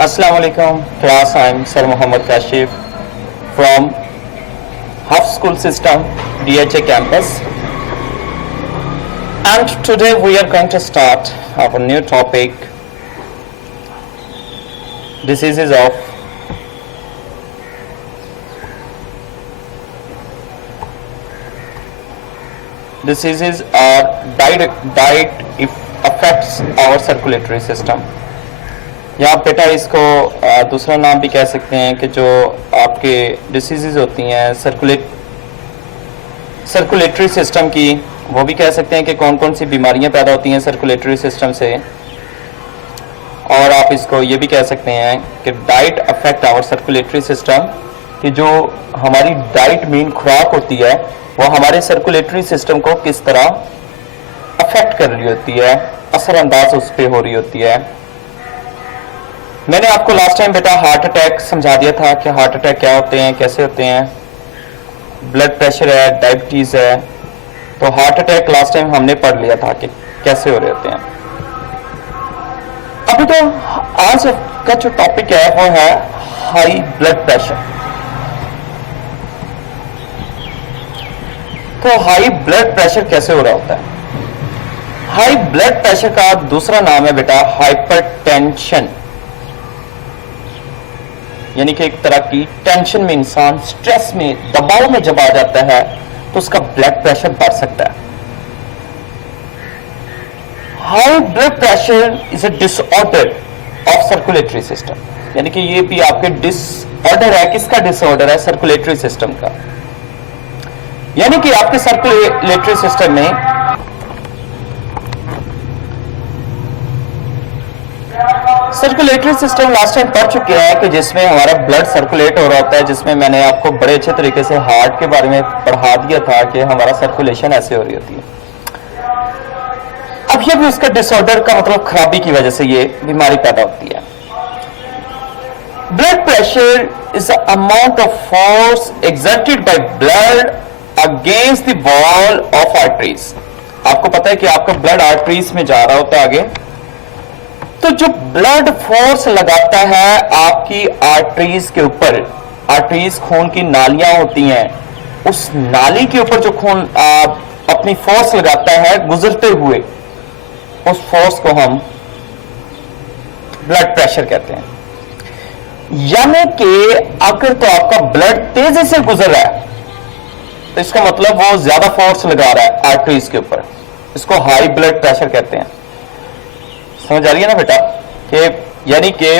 Assalamu alaikum class, I am Sir Muhammad Kashif from Half School System DHA campus, and today we are going to start our new topic, diseases of diseases or diet if affects our circulatory system। या बेटा इसको दूसरा नाम भी कह सकते हैं कि जो आपके डिसीज़ होती हैं सर्कुलेटरी सिस्टम की, वो भी कह सकते हैं कि कौन कौन सी बीमारियां पैदा होती हैं सर्कुलेटरी सिस्टम से। और आप इसको ये भी कह सकते हैं कि diet affect our circulatory system, कि जो हमारी डाइट मीन खुराक होती है वो हमारे सर्कुलेटरी सिस्टम को किस तरह अफेक्ट कर रही होती है, असरअंदाज उस पर हो रही होती है। मैंने आपको लास्ट टाइम बेटा हार्ट अटैक समझा दिया था कि हार्ट अटैक क्या होते हैं, कैसे होते हैं, ब्लड प्रेशर है, डायबिटीज़ है। तो हार्ट अटैक लास्ट टाइम हमने पढ़ लिया था कि कैसे हो रहे होते हैं। अभी तो आज का जो टॉपिक है वो है हाई ब्लड प्रेशर। तो हाई ब्लड प्रेशर कैसे हो रहा होता है? हाई ब्लड प्रेशर का दूसरा नाम है बेटा हाइपरटेंशन, यानी कि एक तरह की टेंशन में इंसान स्ट्रेस में, दबाव में जब आ जाता है तो उसका ब्लड प्रेशर बढ़ सकता है। High blood pressure is a disorder of circulatory system, यानी कि ये भी आपके डिसऑर्डर है। किसका डिसऑर्डर है? सर्कुलेटरी सिस्टम का। यानी कि आपके सर्कुलेटरी सिस्टम में सर्कुलेटरी सिस्टम लास्ट टाइम पढ़ चुके हैं कि जिसमें हमारा ब्लड सर्कुलेट हो रहा होता है, जिसमें मैंने आपको बड़े अच्छे तरीके से हार्ट के बारे में पढ़ा दिया था कि हमारा सर्कुलेशन ऐसे हो रही होती है। अब ये भी उसका डिसऑर्डर का मतलब खराबी की वजह से ये बीमारी पैदा होती है। Blood pressure is the amount of force exerted by blood against the wall of arteries. आपको पता है कि आपका ब्लड आर्टरीज में जा रहा होता है आगे, तो जो ब्लड फोर्स लगाता है आपकी आर्टरीज के ऊपर, आर्टरीज खून की नालियां होती हैं, उस नाली के ऊपर जो खून अपनी फोर्स लगाता है गुजरते हुए, उस फोर्स को हम ब्लड प्रेशर कहते हैं। यानी कि अगर तो आपका ब्लड तेजी से गुजर रहा है तो इसका मतलब वो ज्यादा फोर्स लगा रहा है आर्टरीज के ऊपर, इसको हाई ब्लड प्रेशर कहते हैं। समझ आ रही है ना बेटा? कि यानी कि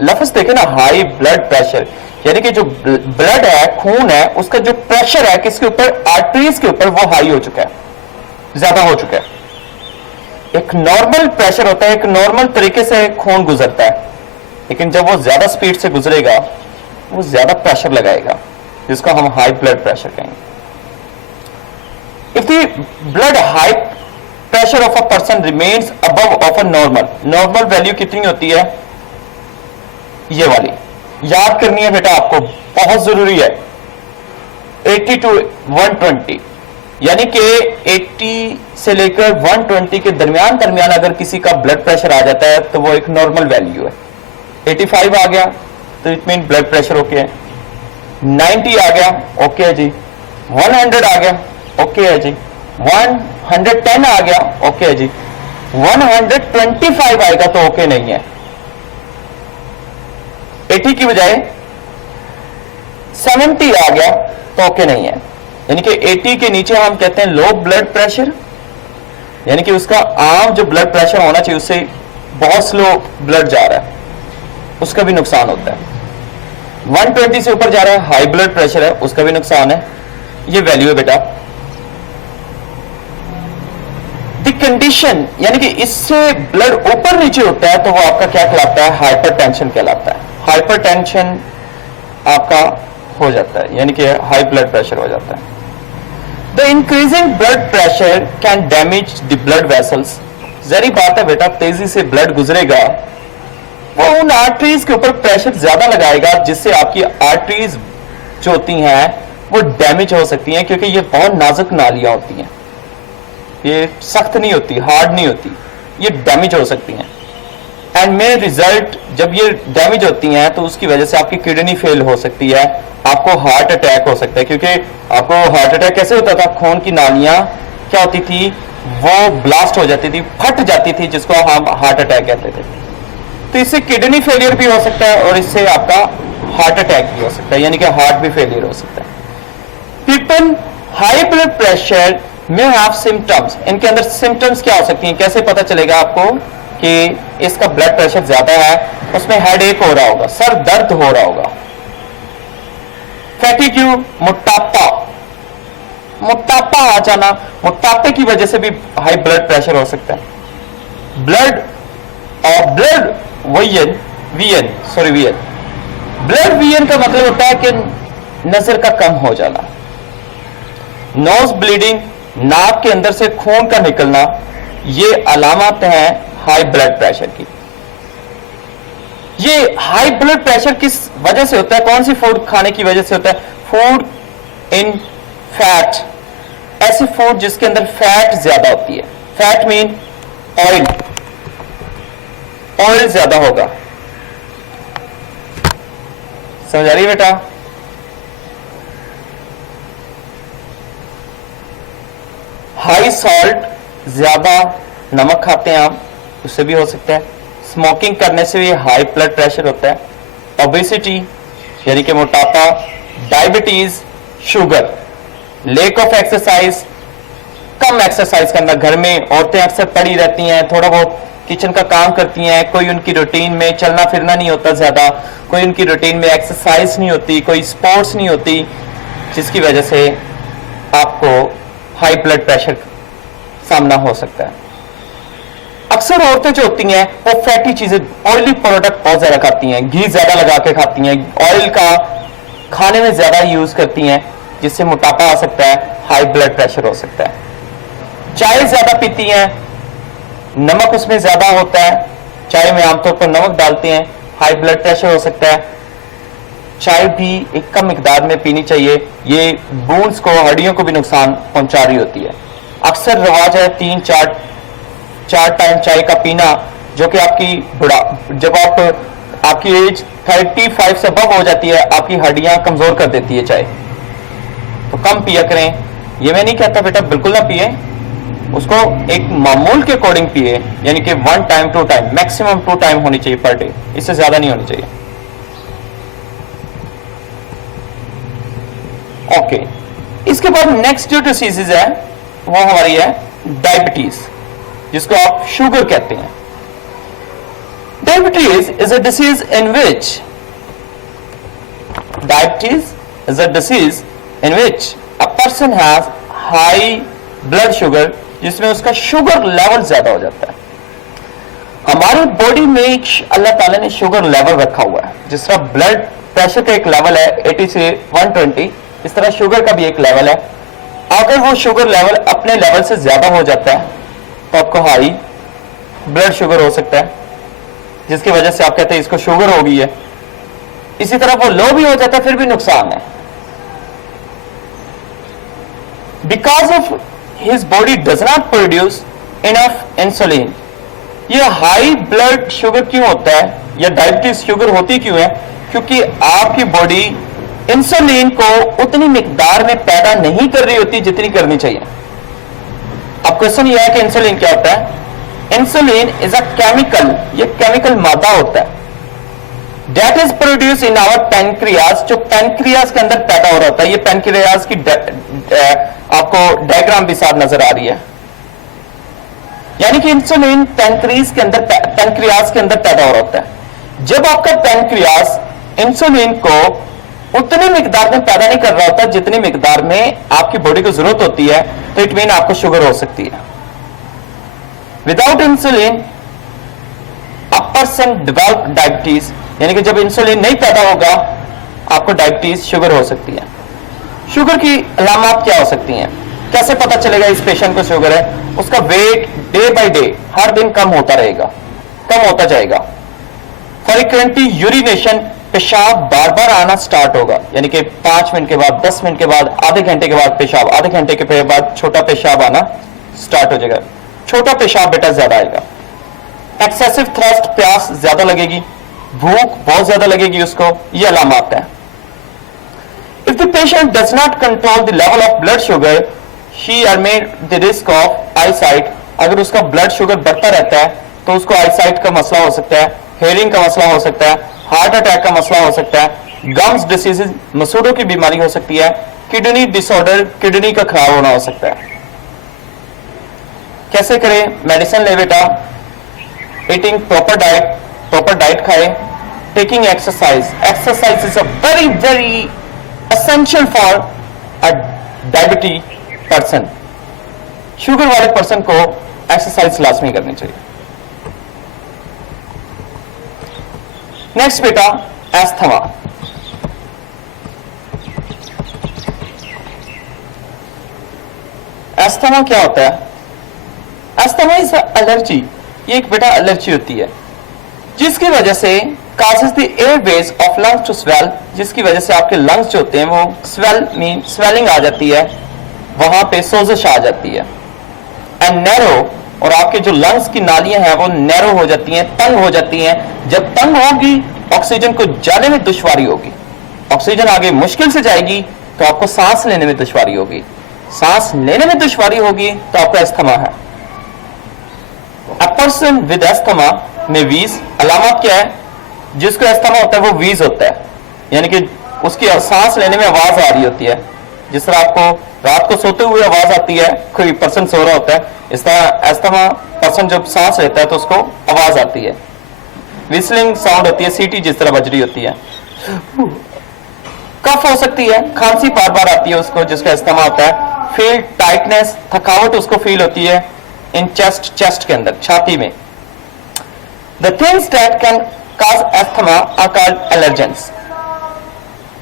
लफ्ज देखे ना, हाई ब्लड प्रेशर, यानी कि जो ब्लड है, खून है, उसका जो प्रेशर है किसके ऊपर? आर्टरीज के ऊपर, वो हाई हो चुका है, ज्यादा हो चुका है। एक नॉर्मल प्रेशर होता है, एक नॉर्मल तरीके से खून गुजरता है, लेकिन जब वो ज्यादा स्पीड से गुजरेगा वो ज्यादा प्रेशर लगाएगा, जिसको हम हाई ब्लड प्रेशर कहेंगे। If the blood high pressure of a person remains above of a normal, normal value कितनी होती है? ये वाली याद करनी है बेटा, आपको बहुत जरूरी है। 80 to 120, यानी कि 80 से लेकर 120 के दरमियान अगर किसी का ब्लड प्रेशर आ जाता है तो वो एक नॉर्मल वैल्यू है। 85 आ गया तो it mean blood pressure okay है। 90 आ गया ओके है जी। 100 आ गया ओके है जी। 110 आ गया ओके है जी। 125 आएगा तो ओके नहीं है। 80 की बजाय 70 आ गया तो ओके नहीं है। यानी कि 80 के नीचे हम कहते हैं लो ब्लड प्रेशर, यानी कि उसका आम जो ब्लड प्रेशर होना चाहिए उससे बहुत स्लो ब्लड जा रहा है, उसका भी नुकसान होता है। 120 से ऊपर जा रहा है, हाई ब्लड प्रेशर है, उसका भी नुकसान है। ये वैल्यू है बेटा। द कंडीशन, यानी कि इससे ब्लड ऊपर नीचे होता है तो वो आपका क्या कहलाता है? हाइपरटेंशन कहलाता है। हाइपरटेंशन आपका हो जाता है, यानी कि हाई ब्लड प्रेशर हो जाता है। The increasing blood pressure can damage the blood vessels. जरी बात है बेटा, तेजी से ब्लड गुजरेगा, वो उन आर्टरीज के ऊपर प्रेशर ज्यादा लगाएगा, जिससे आपकी आर्टरीज जो होती हैं वो डैमेज हो सकती हैं, क्योंकि ये बहुत नाजुक नालियां होती हैं, ये सख्त नहीं होती, हार्ड नहीं होती, ये डैमेज हो सकती हैं। एंड में रिजल्ट, जब ये डैमेज होती हैं तो उसकी वजह से आपकी किडनी फेल हो सकती है, आपको हार्ट अटैक हो सकता है। क्योंकि आपको हार्ट अटैक कैसे होता था, खून की नालियां क्या होती थी, वो ब्लास्ट हो जाती थी, फट जाती थी, जिसको हम हार्ट अटैक कहते थे। तो इससे किडनी फेलियर भी हो सकता है और इससे आपका हार्ट अटैक भी हो सकता है, यानी कि हार्ट भी फेलियर हो सकता है। पीपल हाई ब्लड प्रेशर में हैव सिम्टम्स, इनके अंदर सिम्टम्स क्या हो सकती हैं, कैसे पता चलेगा आपको कि इसका ब्लड प्रेशर ज्यादा है? उसमें हेडेक हो रहा होगा, सर दर्द हो रहा होगा, फैटिग्यू, मोटापा, मोटापा आ जाना, मोटापे की वजह से भी हाई ब्लड प्रेशर हो सकता है। ब्लड वीएन, ब्लड वीएन का मतलब होता है कि नजर का कम हो जाना। नोज ब्लीडिंग, नाक के अंदर से खून का निकलना, ये अलामत है हाई ब्लड प्रेशर की। ये हाई ब्लड प्रेशर किस वजह से होता है, कौन सी फूड खाने की वजह से होता है? फूड इन फैट, ऐसे फूड जिसके अंदर फैट ज्यादा होती है। फैट मीन ऑयल, ऑयल ज्यादा होगा। समझ आ रही है बेटा? हाई सॉल्ट, ज्यादा नमक खाते हैं आप, उससे भी हो सकता है। स्मोकिंग करने से भी हाई ब्लड प्रेशर होता है। ओबेसिटी यानी कि मोटापा, diabetes, sugar, lake of exercise, come exercise करना। घर में औरतें अक्सर पड़ी रहती हैं, थोड़ा बहुत किचन का काम करती हैं, कोई उनकी रूटीन में चलना फिरना नहीं होता ज्यादा, कोई उनकी रूटीन में एक्सरसाइज नहीं होती, कोई स्पोर्ट्स नहीं होती, जिसकी वजह से आपको हाई ब्लड प्रेशर सामना हो सकता है। अक्सर औरतें जो होती हैं वो फैटी चीजें, ऑयली प्रोडक्ट बहुत ज्यादा खाती हैं, घी ज्यादा लगा के खाती हैं, ऑयल का खाने में ज्यादा यूज करती हैं, जिससे मोटापा आ सकता है, हाई ब्लड प्रेशर हो सकता है। चाय ज्यादा पीती हैं, नमक उसमें ज्यादा होता है, चाय में आमतौर पर नमक डालते हैं, हाई ब्लड प्रेशर हो सकता है। चाय भी एक कम मिकदार में पीनी चाहिए, ये बोन्स को, हड्डियों को भी नुकसान पहुंचा रही होती है। अक्सर रवाज है 3-4 टाइम चाय का पीना, जो कि जब आपकी एज 35 से अबव हो जाती है, आपकी हड्डियां कमजोर कर देती है चाय, तो कम पिया करें। ये मैं नहीं कहता बेटा बिल्कुल ना पिए, उसको एक मामूल के अकॉर्डिंग पिए, यानी कि 1 टाइम 2 टाइम, मैक्सिमम 2 टाइम होनी चाहिए पर डे, इससे ज्यादा नहीं होनी चाहिए। ओके, इसके बाद नेक्स्ट जो डिसीजेज है वो हमारी है डायबिटीज, जिसको आप शुगर कहते हैं। Diabetes is a disease in which a person has high blood sugar, जिसमें उसका शुगर लेवल ज्यादा हो जाता है। हमारी बॉडी में अल्लाह ताला ने शुगर लेवल रखा हुआ है, जिस तरह ब्लड प्रेशर का एक लेवल है 80 से 120, इस तरह शुगर का भी एक लेवल है। अगर वो शुगर लेवल अपने लेवल से ज्यादा हो जाता है तो आपको हाई ब्लड शुगर हो सकता है, जिसकी वजह से आप कहते हैं इसको शुगर हो गई है। इसी तरह वो लो भी हो जाता है, फिर भी नुकसान है। Because of his body does not produce enough insulin. ये हाई ब्लड शुगर क्यों होता है या डायबिटीज शुगर होती क्यों है? क्योंकि आपकी बॉडी इंसुलिन को उतनी मिकदार में पैदा नहीं कर रही होती जितनी करनी चाहिए। अब क्वेश्चन यह है कि इंसुलिन क्या होता है? इंसुलिन इज अ केमिकल, ये केमिकल मादा होता है, that is produce in our pancreas, जो पैनक्रियाज के अंदर पैदा हो रहा होता है। ये पैनक्रियाज की आपको डायग्राम भी साथ नजर आ रही है, यानी कि इंसुलिन पैनक्रियाज के अंदर पैदा हो रहा होता है। जब आपका पैनक्रियाज इंसुलिन को उतनी मिकदार में पैदा नहीं कर रहा होता जितनी मिकदार में आपकी बॉडी को जरूरत होती है, तो इट मीन आपको शुगर हो सकती है। Without insulin a person develop diabetes, यानी कि जब इंसुलिन नहीं पैदा होगा आपको डायबिटीज, शुगर हो सकती है। शुगर की अलामत क्या हो सकती हैं? कैसे पता चलेगा इस पेशेंट को शुगर है? उसका वेट डे बाय डे, हर दिन कम होता रहेगा, कम होता जाएगा। फ्रीक्वेंटली यूरिनेशन, पेशाब बार बार आना स्टार्ट होगा, यानी कि 5 मिनट के बाद, 10 मिनट के बाद, आधे घंटे के बाद पेशाब, आधे घंटे के बाद छोटा पेशाब आना स्टार्ट हो जाएगा। छोटा पेशाब बेटा ज्यादा आएगा। एक्सेसिव थ्रस्ट, प्यास ज्यादा लगेगी, भूख बहुत ज्यादा लगेगी उसको, ये अलामत है। If the patient does not control the level of blood sugar, he are made the risk of eyesight. अगर उसका ब्लड शुगर बढ़ता रहता है तो उसको आईसाइट का मसला हो सकता है, हेयरिंग का मसला हो सकता है, हार्ट अटैक का मसला हो सकता है, गम्स डिसीज, मसूड़ों की बीमारी हो सकती है, किडनी डिसऑर्डर, किडनी का खराब होना हो सकता है। कैसे करें? मेडिसिन ले बेटा, ईटिंग प्रॉपर डाइट खाए, taking exercise. Exercise is a very very essential for a diabetes person. Sugar वाले पर्सन को एक्सरसाइज लाजमी करनी चाहिए। नेक्स्ट बेटा, एस्थमा। एस्थमा क्या होता है? Asthma is allergy. ये एक बेटा एलर्जी होती है जिसकी वजह से causes the airways of lungs to swell, जिसकी वजह से आपके लंग्स जो होते हैं वो स्वेलिंग आ जाती है, वहां पे सोजिश आ जाती है। एंड नैरो, और आपके जो लंग्स की नालियां हैं वो नैरो हो जाती हैं, तंग हो जाती हैं। जब तंग होगी ऑक्सीजन को जाने में दुश्वारी होगी, ऑक्सीजन आगे मुश्किल से जाएगी तो आपको सांस लेने में दुश्वारी होगी, सांस लेने में दुश्वारी होगी तो आपको एस्थमा है। अ पर्सन विद एस्थमा में वीज, अलामत क्या है? जिसको एस्थमा होता है वो वीज होता है, यानी कि उसकी सांस लेने में आवाज आ रही होती है। जिस तरह आपको रात को सोते हुए आवाज आती है, कोई पर्सन सो रहा होता है, इस तरह एस्थमा पर्सन जब सांस लेता है तो उसको आवाज आती है, विस्लिंग साउंड होती है, सीटी जिस तरह बज रही होती है। कफ हो सकती है, खांसी बार बार आती है उसको, जिसका एस्थमा होता है। फील टाइटनेस, थकावट उसको फील होती है इन चेस्ट के अंदर, छाती में। The things that can cause asthma are called allergens,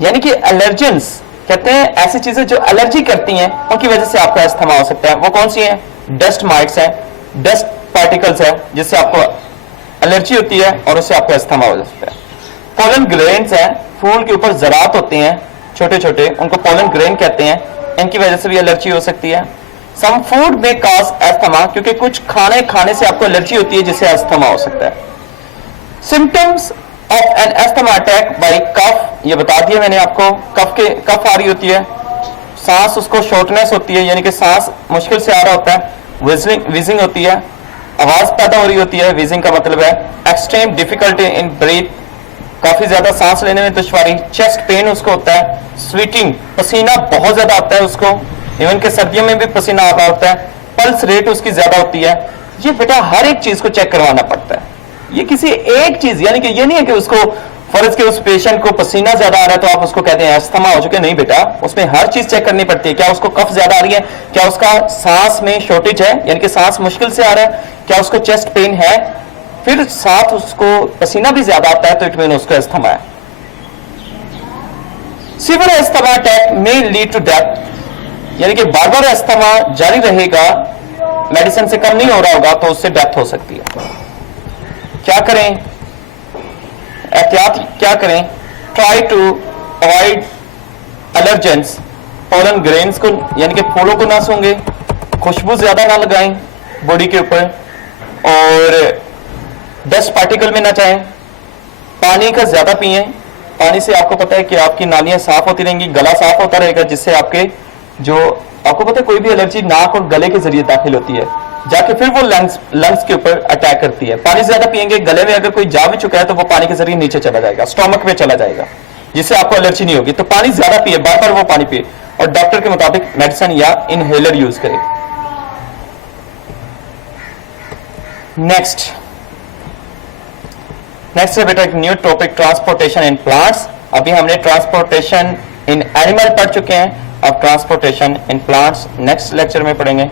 यानी कि एलर्जेंस कहते हैं ऐसी चीजें जो एलर्जी करती हैं, उनकी वजह से आपको एस्थमा हो सकता है। वो कौन सी हैं? डस्ट माइट्स है, डस्ट पार्टिकल्स है, जिससे आपको एलर्जी होती है और उससे आपको एस्थमा हो सकता है। पोलन ग्रेन्स है, फूल के ऊपर ज़रात होते हैं छोटे छोटे, उनको पोलन ग्रेन कहते हैं, इनकी वजह से भी एलर्जी हो सकती है। सम फूड में कॉज एस्थमा, क्योंकि कुछ खाने से आपको एलर्जी होती है जिससे एस्थमा हो सकता है। Symptoms of an asthma attack by cough, ये बता दिया मैंने आपको, कफ आ रही होती है, सांस उसको शॉर्टनेस होती है, यानी कि सांस मुश्किल से आ रहा होता है, विजिंग होती है, आवाज पैदा हो रही होती है, विजिंग का मतलब है एक्सट्रीम डिफिकल्टी इन ब्रीथ, काफी ज्यादा सांस लेने में दुश्वारी, चेस्ट पेन उसको होता है, स्वीटिंग, पसीना बहुत ज्यादा आता है उसको, इवन के सर्दियों में भी पसीना आ रहा होता है, पल्स रेट उसकी ज्यादा होती है। ये बेटा हर एक चीज को चेक करवाना पड़ता है। ये किसी एक चीज, यानी कि ये नहीं है कि उसको फर्ज के उस पेशेंट को पसीना ज्यादा आ रहा है तो आप उसको कहते हैं एस्थमा हो चुके, नहीं बेटा, उसमें हर चीज चेक करनी पड़ती है। क्या उसको कफ ज्यादा आ रही है, क्या उसका सांस में शॉर्टेज है, यानी कि सांस मुश्किल से आ रहा है, क्या उसको चेस्ट पेन है, फिर साथ उसको पसीना भी ज्यादा आता है तो इट मीन उसको एस्थमा है। Severe asthma attack may lead to death, यानी कि बार बार एस्थमा जारी रहेगा, मेडिसिन से कम नहीं हो रहा होगा तो उससे डेथ हो सकती है। क्या करें? एहतियात क्या करें? Try to avoid allergens, pollen grains को, यानी कि फूलों को ना सूंघे, खुशबू ज्यादा ना लगाएं बॉडी के ऊपर, और डस्ट पार्टिकल में ना जाएं, पानी का ज्यादा पिएं। पानी से आपको पता है कि आपकी नालियां साफ होती रहेंगी, गला साफ होता रहेगा, जिससे आपके जो आपको पता है कोई भी एलर्जी नाक और गले के जरिए दाखिल होती है, जाके फिर वो लंग्स के ऊपर अटैक करती है। पानी ज्यादा पिएंगे, गले में अगर कोई जा भी चुका है तो वो पानी के जरिए नीचे चला जाएगा, स्टोमक में चला जाएगा, जिससे आपको एलर्जी नहीं होगी। तो पानी ज्यादा पिए, बार बार वो पानी पिए, और डॉक्टर के मुताबिक मेडिसिन या इनहेलर यूज करें। नेक्स्ट है बेटा एक new topic, transportation in plants. अभी हमने ट्रांसपोर्टेशन इन एनिमल पढ़ चुके हैं, अब transportation in plants next lecture में पढ़ेंगे।